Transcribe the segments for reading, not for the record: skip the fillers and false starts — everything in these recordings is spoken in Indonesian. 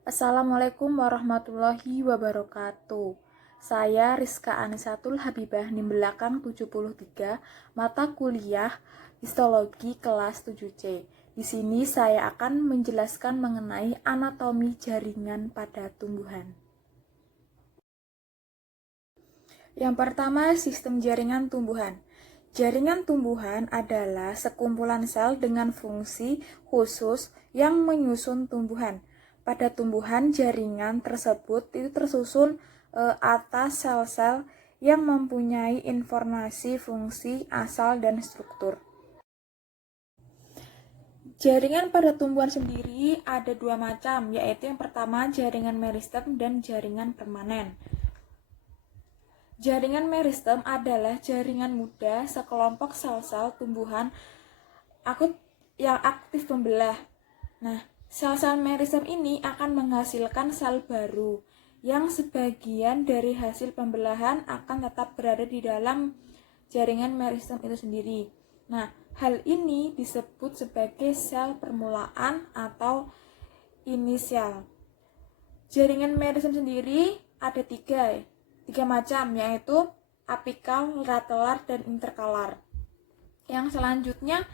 Assalamualaikum warahmatullahi wabarakatuh. Saya Rizka Anisatul Habibah NIM belakang 73, mata kuliah Histologi kelas 7C. Di sini saya akan menjelaskan mengenai anatomi jaringan pada tumbuhan. Yang pertama, sistem jaringan tumbuhan. Jaringan tumbuhan adalah sekumpulan sel dengan fungsi khusus yang menyusun tumbuhan. Pada tumbuhan, jaringan tersebut itu tersusun atas sel-sel yang mempunyai informasi fungsi asal dan struktur. Jaringan pada tumbuhan sendiri ada dua macam, yaitu yang pertama jaringan meristem dan jaringan permanen. Jaringan meristem adalah jaringan muda sekelompok sel-sel tumbuhan yang aktif membelah. Nah, sel-sel meristem ini akan menghasilkan sel baru, yang sebagian dari hasil pembelahan akan tetap berada di dalam jaringan meristem itu sendiri. Nah, hal ini disebut sebagai sel permulaan atau inisial. Jaringan meristem sendiri ada tiga macam, yaitu apikal, latelar, dan interkalar. Yang selanjutnya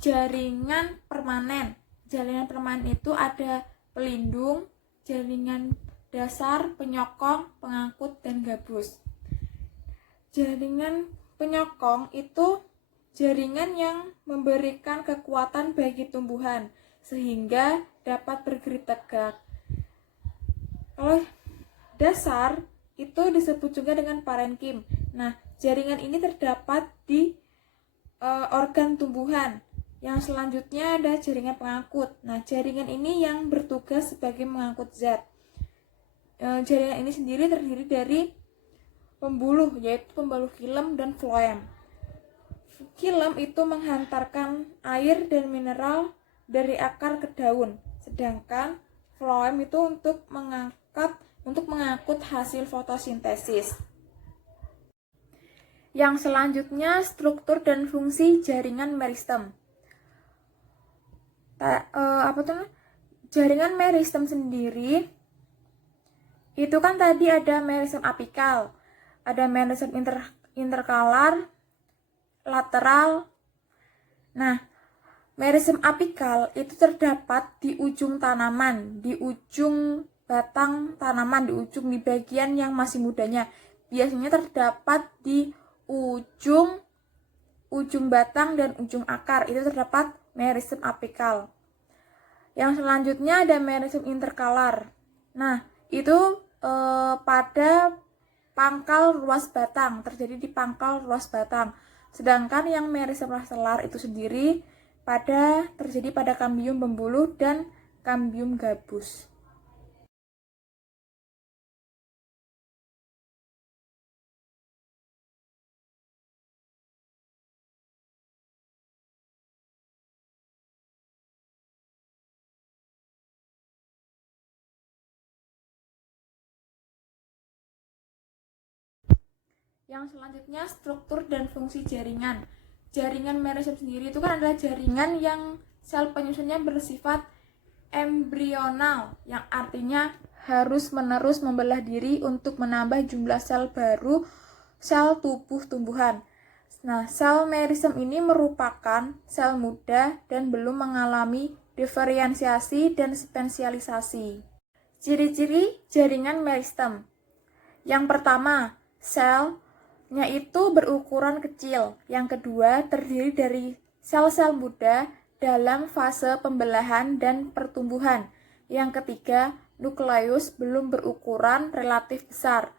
jaringan permanen. Jaringan permanen itu ada pelindung, jaringan dasar, penyokong, pengangkut, dan gabus. Jaringan penyokong itu jaringan yang memberikan kekuatan bagi tumbuhan sehingga dapat berdiri tegak. Kalau dasar itu disebut juga dengan parenkim. Nah, jaringan ini terdapat di organ tumbuhan. Yang selanjutnya ada jaringan pengangkut. Nah, jaringan ini yang bertugas sebagai mengangkut zat. Jaringan ini sendiri terdiri dari pembuluh, yaitu pembuluh filem dan floem. Filem itu menghantarkan air dan mineral dari akar ke daun, sedangkan floem itu untuk mengangkut hasil fotosintesis. Yang selanjutnya struktur dan fungsi jaringan meristem. Jaringan meristem sendiri itu kan tadi ada meristem apikal, ada meristem interkalar, lateral. Nah, meristem apikal itu terdapat di ujung tanaman, di ujung batang tanaman, di bagian yang masih mudanya. Biasanya terdapat di ujung batang dan ujung akar, itu terdapat meristem apikal. Yang selanjutnya ada meristem interkalar. Nah, itu pada pangkal ruas batang, terjadi di pangkal ruas batang. Sedangkan yang meristem latelar itu sendiri terjadi pada kambium pembuluh dan kambium gabus. Yang selanjutnya struktur dan fungsi jaringan. Jaringan meristem sendiri itu kan adalah jaringan yang sel penyusunnya bersifat embrional, yang artinya harus-menerus membelah diri untuk menambah jumlah sel baru sel tubuh tumbuhan. Nah, sel meristem ini merupakan sel muda dan belum mengalami diferensiasi dan spesialisasi. Ciri-ciri jaringan meristem. Yang pertama, selnya itu berukuran kecil. Yang kedua, terdiri dari sel-sel muda dalam fase pembelahan dan pertumbuhan. Yang ketiga, nukleus belum berukuran relatif besar.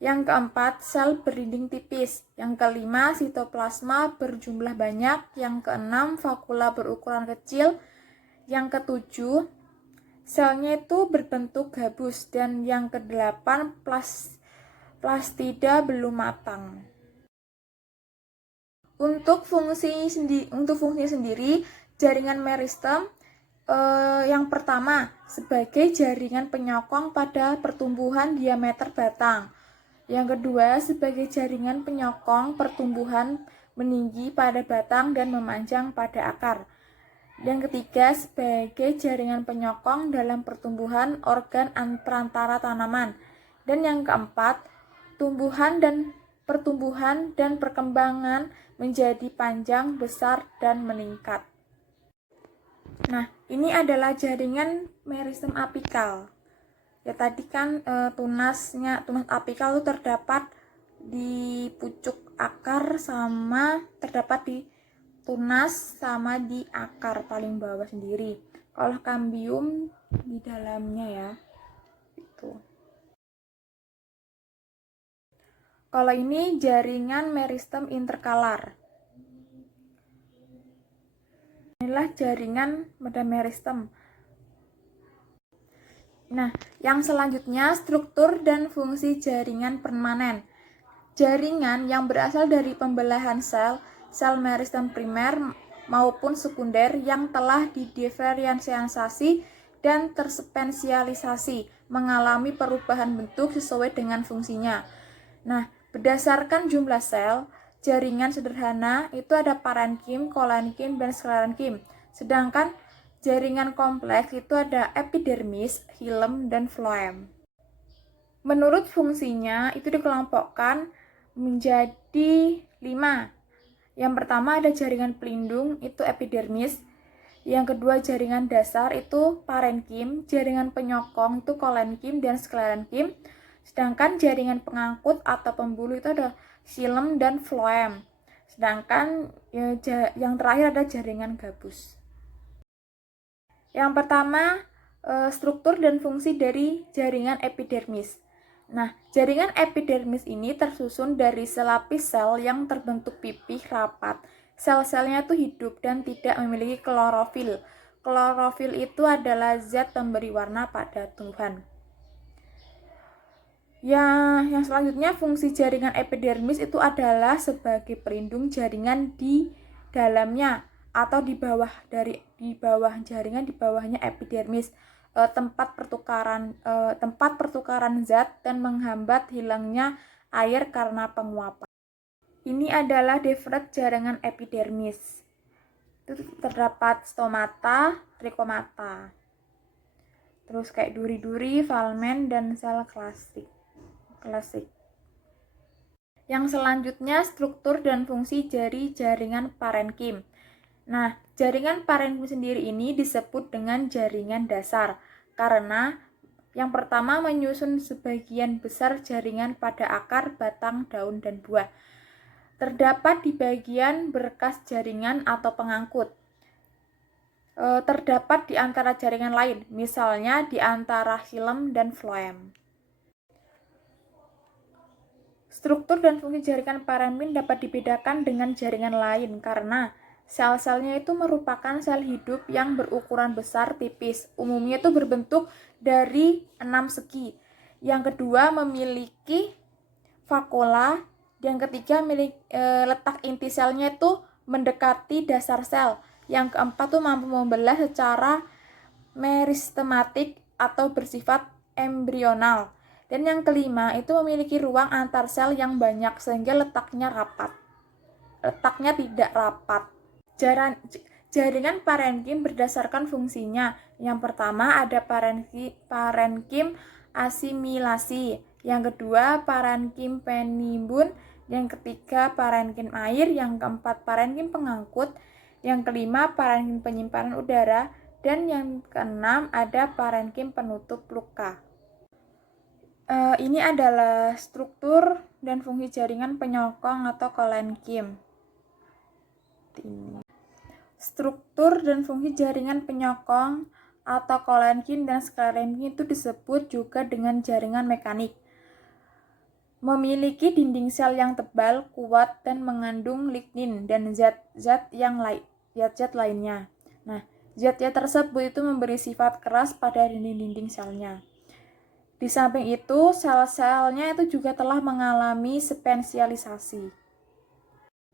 Yang keempat, sel berdinding tipis. Yang kelima, sitoplasma berjumlah banyak. Yang keenam, vakula berukuran kecil. Yang ketujuh, selnya itu berbentuk gabus. Dan yang kedelapan, plastida belum matang. Untuk fungsinya sendiri, jaringan meristem yang pertama sebagai jaringan penyokong pada pertumbuhan diameter batang. Yang kedua sebagai jaringan penyokong pertumbuhan meninggi pada batang dan memanjang pada akar. Yang ketiga, sebagai jaringan penyokong dalam pertumbuhan organ perantara tanaman. Dan yang keempat, pertumbuhan dan perkembangan menjadi panjang, besar, dan meningkat. Nah, ini adalah jaringan meristem apikal. Ya tadi kan tunas apikal itu terdapat di pucuk akar sama terdapat di tunas sama di akar paling bawah sendiri. Kalau kambium di dalamnya ya. Itu. Kalau ini jaringan meristem interkalar. Inilah jaringan meristem. Nah, yang selanjutnya struktur dan fungsi jaringan permanen. Jaringan yang berasal dari pembelahan sel meristem primer maupun sekunder yang telah didiferensiasi dan terspesialisasi, mengalami perubahan bentuk sesuai dengan fungsinya. Nah, berdasarkan jumlah sel, jaringan sederhana itu ada parenkim, kolenkim, dan sklerenkim. Sedangkan jaringan kompleks itu ada epidermis, hilem, dan floem. Menurut fungsinya itu dikelompokkan menjadi 5. Yang pertama ada jaringan pelindung, itu epidermis. Yang kedua jaringan dasar itu parenkim, jaringan penyokong itu kolenkim dan sklerenkim. Sedangkan jaringan pengangkut atau pembuluh itu ada xilem dan floem. Sedangkan yang terakhir ada jaringan gabus. Yang pertama, struktur dan fungsi dari jaringan epidermis. Nah, jaringan epidermis ini tersusun dari selapis sel yang terbentuk pipih rapat. Sel-selnya itu hidup dan tidak memiliki klorofil. Klorofil itu adalah zat pemberi warna pada tumbuhan. Yang selanjutnya, fungsi jaringan epidermis itu adalah sebagai pelindung jaringan di dalamnya atau di bawah jaringan, di bawahnya epidermis, tempat pertukaran zat dan menghambat hilangnya air karena penguapan. Ini adalah defret jaringan epidermis. Itu terdapat stomata, trichomata. Terus kayak duri-duri, filament, dan sel klasik. Yang selanjutnya, struktur dan fungsi dari jaringan parenkim. Nah, jaringan parenkim sendiri ini disebut dengan jaringan dasar karena yang pertama menyusun sebagian besar jaringan pada akar, batang, daun, dan buah. Terdapat di bagian berkas jaringan atau pengangkut. Terdapat di antara jaringan lain, misalnya di antara xilem dan floem. Struktur dan fungsi jaringan parenkim dapat dibedakan dengan jaringan lain karena sel-selnya itu merupakan sel hidup yang berukuran besar tipis. Umumnya itu berbentuk dari 6 segi. Yang kedua memiliki vakuola. Yang ketiga letak inti selnya itu mendekati dasar sel. Yang keempat tuh mampu membelah secara meristematik atau bersifat embrional. Dan yang kelima itu memiliki ruang antar sel yang banyak sehingga letaknya tidak rapat. Jaringan parenkim berdasarkan fungsinya. Yang pertama ada parenkim asimilasi. Yang kedua parenkim penimbun. Yang ketiga parenkim air. Yang keempat parenkim pengangkut. Yang kelima parenkim penyimpanan udara. Dan yang keenam ada parenkim penutup luka. Ini adalah struktur dan fungsi jaringan penyokong atau kolenkim. Struktur dan fungsi jaringan penyokong atau kolenkim dan sklerenkim itu disebut juga dengan jaringan mekanik. Memiliki dinding sel yang tebal, kuat, dan mengandung lignin dan zat-zat lainnya. Nah, zat-zat tersebut itu memberi sifat keras pada dinding-dinding selnya. Di samping itu, sel-selnya itu juga telah mengalami spesialisasi.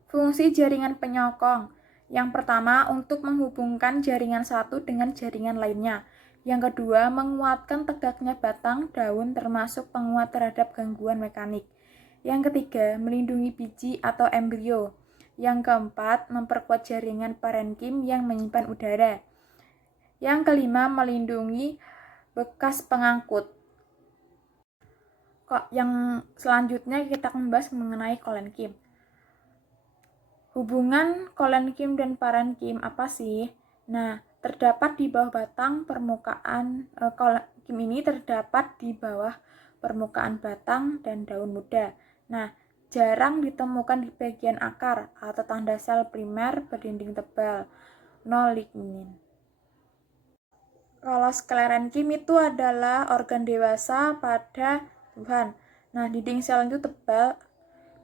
Fungsi jaringan penyokong. Yang pertama, untuk menghubungkan jaringan satu dengan jaringan lainnya. Yang kedua, menguatkan tegaknya batang, daun, termasuk penguat terhadap gangguan mekanik. Yang ketiga, melindungi biji atau embrio. Yang keempat, memperkuat jaringan parenkim yang menyimpan udara. Yang kelima, melindungi bekas pengangkut. Yang selanjutnya kita akan membahas mengenai kolenkim. Hubungan kolenkim dan parenkim apa sih? Nah, terdapat di bawah batang permukaan kolenkim ini terdapat di bawah permukaan batang dan daun muda. Nah, jarang ditemukan di bagian akar atau tanda sel primer berdinding tebal, no lignin. Kalau sklerenkim itu adalah organ dewasa pada tumbuhan. Nah, dinding sel itu tebal,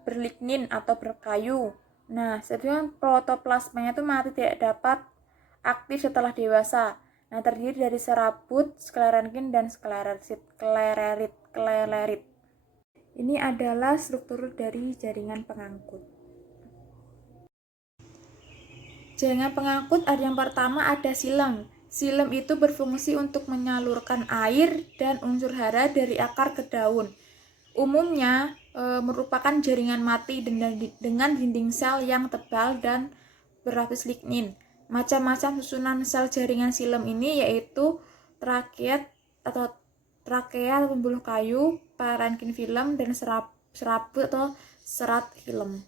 berlignin atau berkayu. Nah, sedangkan protoplasmanya itu mati, tidak dapat aktif setelah dewasa. Nah, terdiri dari serabut, sklerenkin, dan sklererit. Ini adalah struktur dari jaringan pengangkut. Jaringan pengangkut ada yang pertama ada silem. Silem itu berfungsi untuk menyalurkan air dan unsur hara dari akar ke daun. Umumnya merupakan jaringan mati dengan dinding sel yang tebal dan berlapis lignin. Macam-macam susunan sel jaringan silem ini yaitu trakea atau pembuluh kayu, parenkin film, dan serabut atau serat hilem.